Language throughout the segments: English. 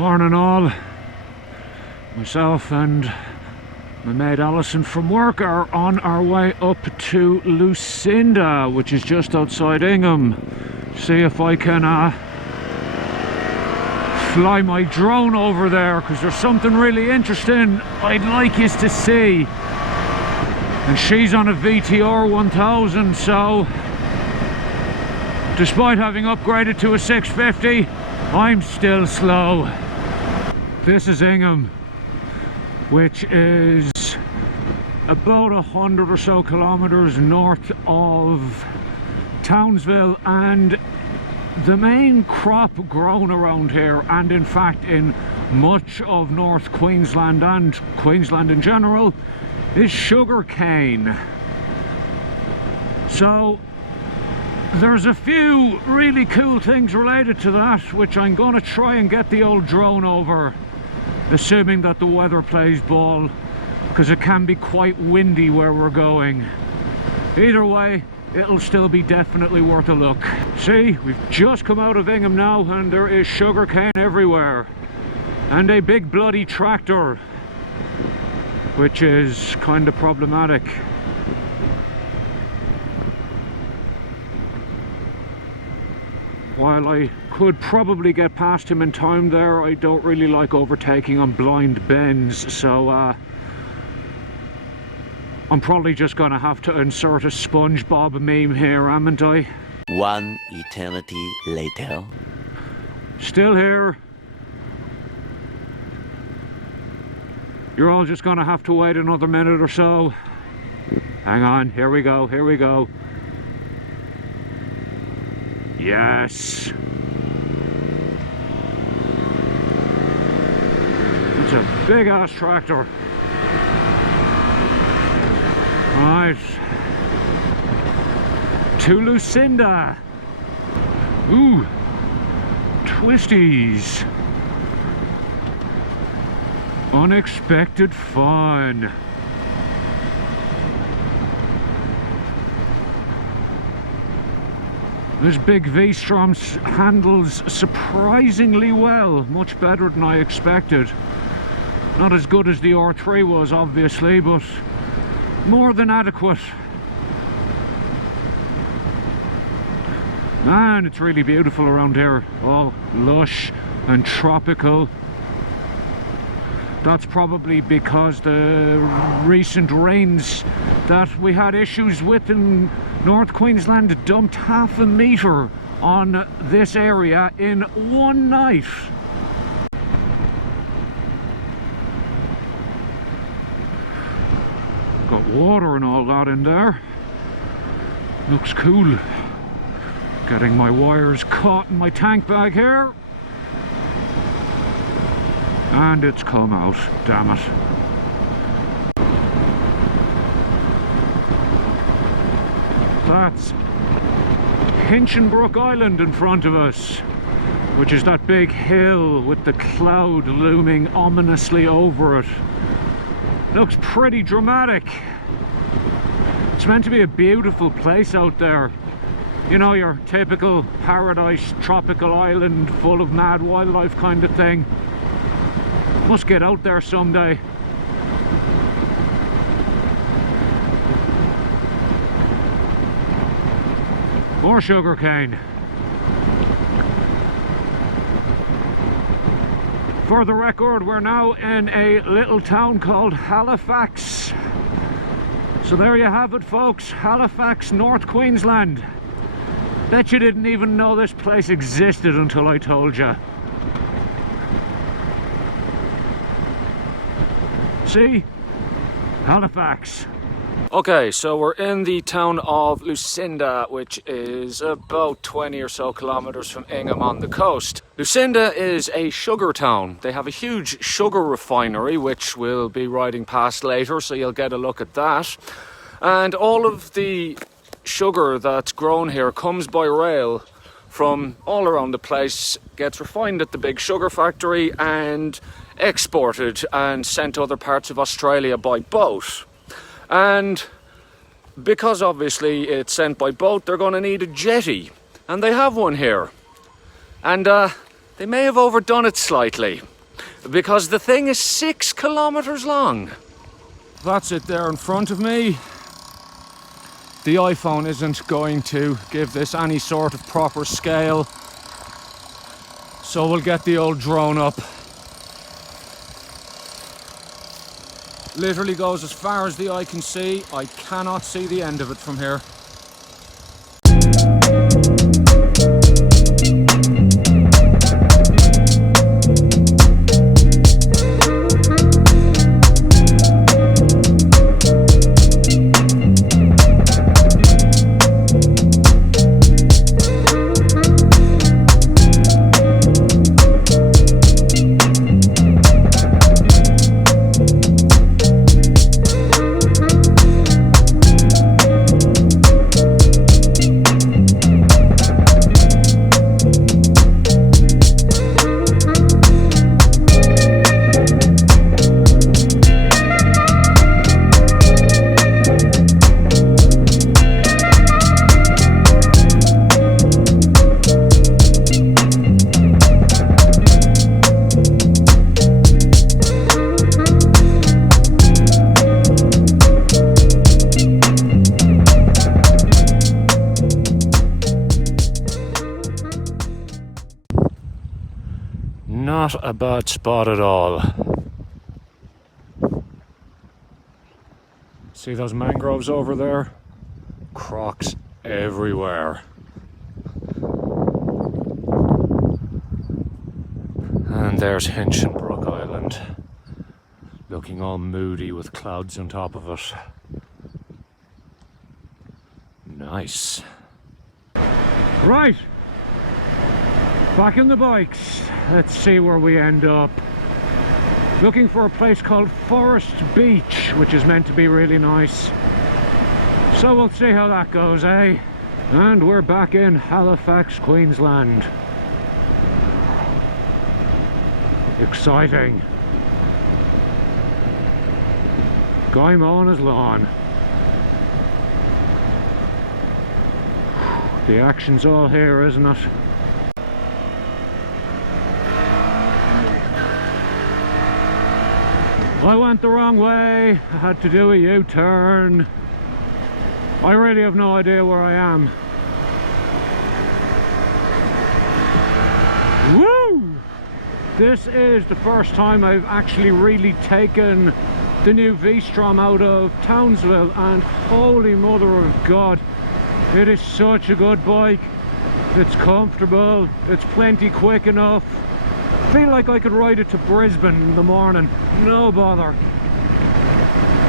Morning all. Myself and my mate Alison from work are on our way up to Lucinda, which is just outside Ingham. See if I can fly my drone over there, because there's something really interesting I'd like you to see. And she's on a VTR 1000, so despite having upgraded to a 650, I'm still slow. This is Ingham, which is about 100 or so kilometers north of Townsville, and the main crop grown around here, and in fact in much of North Queensland and Queensland in general, is sugar cane. So there's a few really cool things related to that, which I'm going to try and get the old drone over, assuming that the weather plays ball, because it can be quite windy where we're going. Either way, it'll still be definitely worth a look. See, we've just come out of Ingham now, and there is sugar cane everywhere, and a big bloody tractor, which is kind of problematic. While I could probably get past him in time there, I don't really like overtaking on blind bends, so I'm probably just gonna have to insert a SpongeBob meme here, haven't I? One eternity later. Still here. You're all just gonna have to wait another minute or so. Hang on, here we go, here we go. Yes. It's a big ass tractor. Right. To Lucinda. Ooh. Twisties. Unexpected fun. This big V-Strom handles surprisingly well, much better than I expected. Not as good as the R3 was, obviously, but more than adequate. And it's really beautiful around here, all lush and tropical. That's probably because the recent rains that we had issues with in North Queensland dumped 0.5 metre on this area in one night. Got water and all that in there. Looks cool. Getting my wires caught in my tank bag here. And it's come out, damn it. That's Hinchinbrook Island in front of us, which is that big hill with the cloud looming ominously over it. Looks pretty dramatic. It's meant to be a beautiful place out there. You know, your typical paradise tropical island full of mad wildlife kind of thing. Must get out there someday. More sugar cane. For the record, we're now in a little town called Halifax. So there you have it, folks. Halifax, North Queensland. Bet you didn't even know this place existed until I told you. See? Halifax. Okay, so we're in the town of Lucinda, which is about 20 or so kilometers from Ingham on the coast. Lucinda is a sugar town. They have a huge sugar refinery, which we'll be riding past later, so you'll get a look at that. And all of the sugar that's grown here comes by rail from all around the place, gets refined at the big sugar factory and exported and sent to other parts of Australia by boat. And because obviously it's sent by boat, they're going to need a jetty, and they have one here. And they may have overdone it slightly, because the thing is 6 kilometers long. That's it there in front of me. The iPhone isn't going to give this any sort of proper scale, so we'll get the old drone up. Literally goes as far as the eye can see. I cannot see the end of it from here. Not a bad spot at all. See those mangroves over there? Crocs everywhere. And there's Hinchinbrook Island, looking all moody with clouds on top of it. Nice. Right, back in the bikes. Let's see where we end up. Looking for a place called Forrest Beach, which is meant to be really nice. So we'll see how that goes, eh? And we're back in Halifax, Queensland. Exciting. Guy mowing his lawn. The action's all here, isn't it? I went the wrong way. I had to do a U-turn. I really have no idea where I am. Woo! This is the first time I've actually really taken the new V-Strom out of Townsville, and holy mother of God, it is such a good bike. It's comfortable, it's plenty quick enough. I feel like I could ride it to Brisbane in the morning, no bother.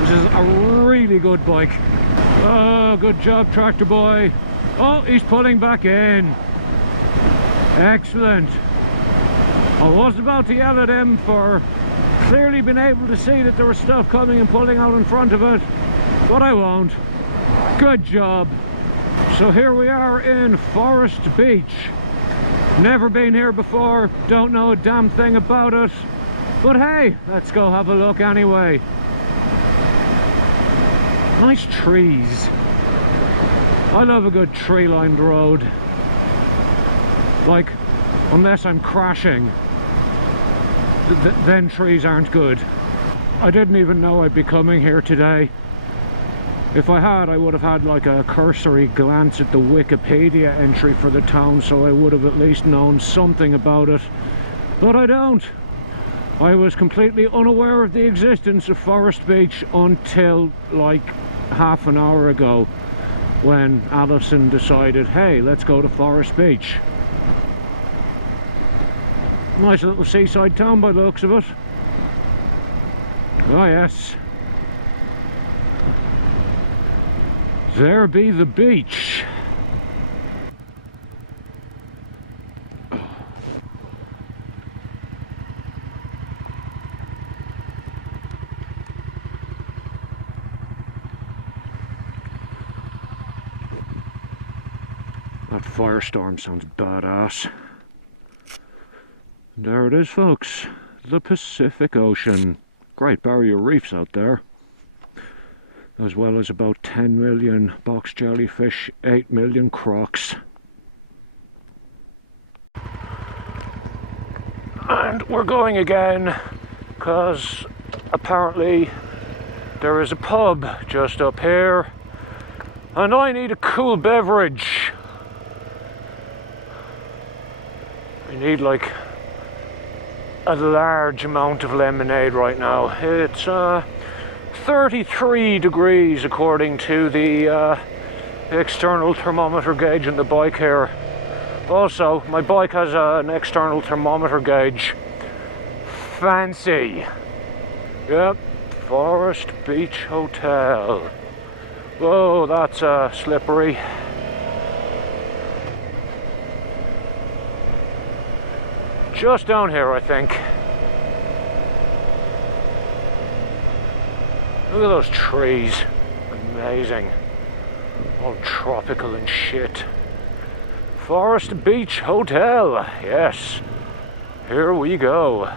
This is a really good bike. Oh, good job, tractor boy. Oh, he's pulling back in. Excellent. I was about to yell at him for clearly being able to see that there was stuff coming and pulling out in front of it, but I won't. Good job. So here we are in Forrest Beach. Never been here before, don't know a damn thing about it, but hey, let's go have a look anyway. Nice trees. I love a good tree-lined road. Like, unless I'm crashing, then trees aren't good. I didn't even know I'd be coming here today. If I had, I would have had like a cursory glance at the Wikipedia entry for the town, so I would have at least known something about it. But I don't. I was completely unaware of the existence of Forrest Beach until like half an hour ago, when Alison decided, hey, let's go to Forrest Beach. Nice little seaside town by the looks of it. Oh yes. There be the beach. That firestorm sounds badass. There it is, folks. The Pacific Ocean. Great barrier reefs out there, as well as about 10 million box jellyfish, 8 million crocs. And we're going again because apparently there is a pub just up here and I need a cool beverage. I need like a large amount of lemonade right now. It's 33 degrees according to the external thermometer gauge in the bike here. Also, my bike has an external thermometer gauge. Fancy. Yep, Forrest Beach Hotel. Whoa, that's slippery. Just down here, I think. Look at those trees. Amazing. All tropical and shit. Forrest Beach Hotel. Yes. Here we go.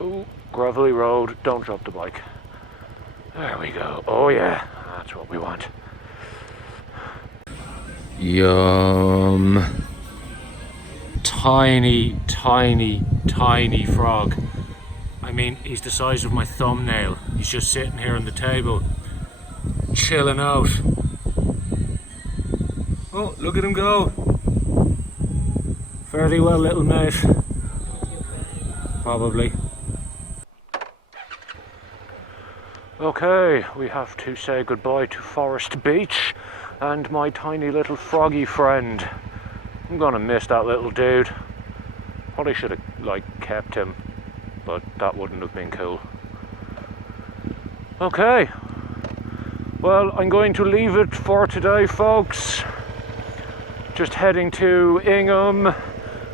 Ooh, gravelly road. Don't drop the bike. There we go. Oh yeah, that's what we want. Yum. Tiny, tiny, tiny frog. I mean, he's the size of my thumbnail. He's just sitting here on the table, chilling out. Oh, look at him go. Fairly well, little mate. Probably. Okay, we have to say goodbye to Forrest Beach and my tiny little froggy friend. I'm gonna miss that little dude. Probably should have like kept him, but that wouldn't have been cool. Okay, well, I'm going to leave it for today, folks. Just heading to Ingham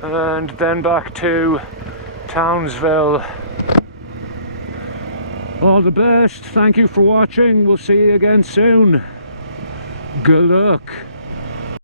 and then back to Townsville. All the best, thank you for watching, we'll see you again soon. Good luck.